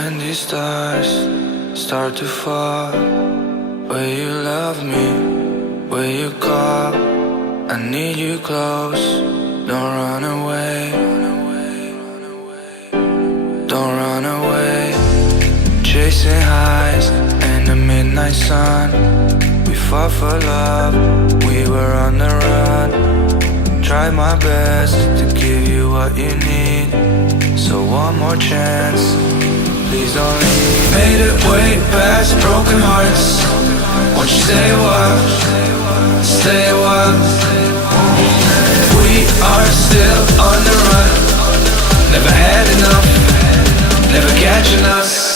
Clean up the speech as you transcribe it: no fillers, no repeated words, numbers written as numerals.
when these stars start to fall, will you love me? Will you call? I need you close. Don't run away. Don't run away. Chasing highs in the midnight sun. We fought for love, we were on the run. Tried my best to give you what you need. So one more chance, please don't leave. Made it way past broken hearts. Won't you say what? Say what? We are still on the run. Never had enough, never catching us.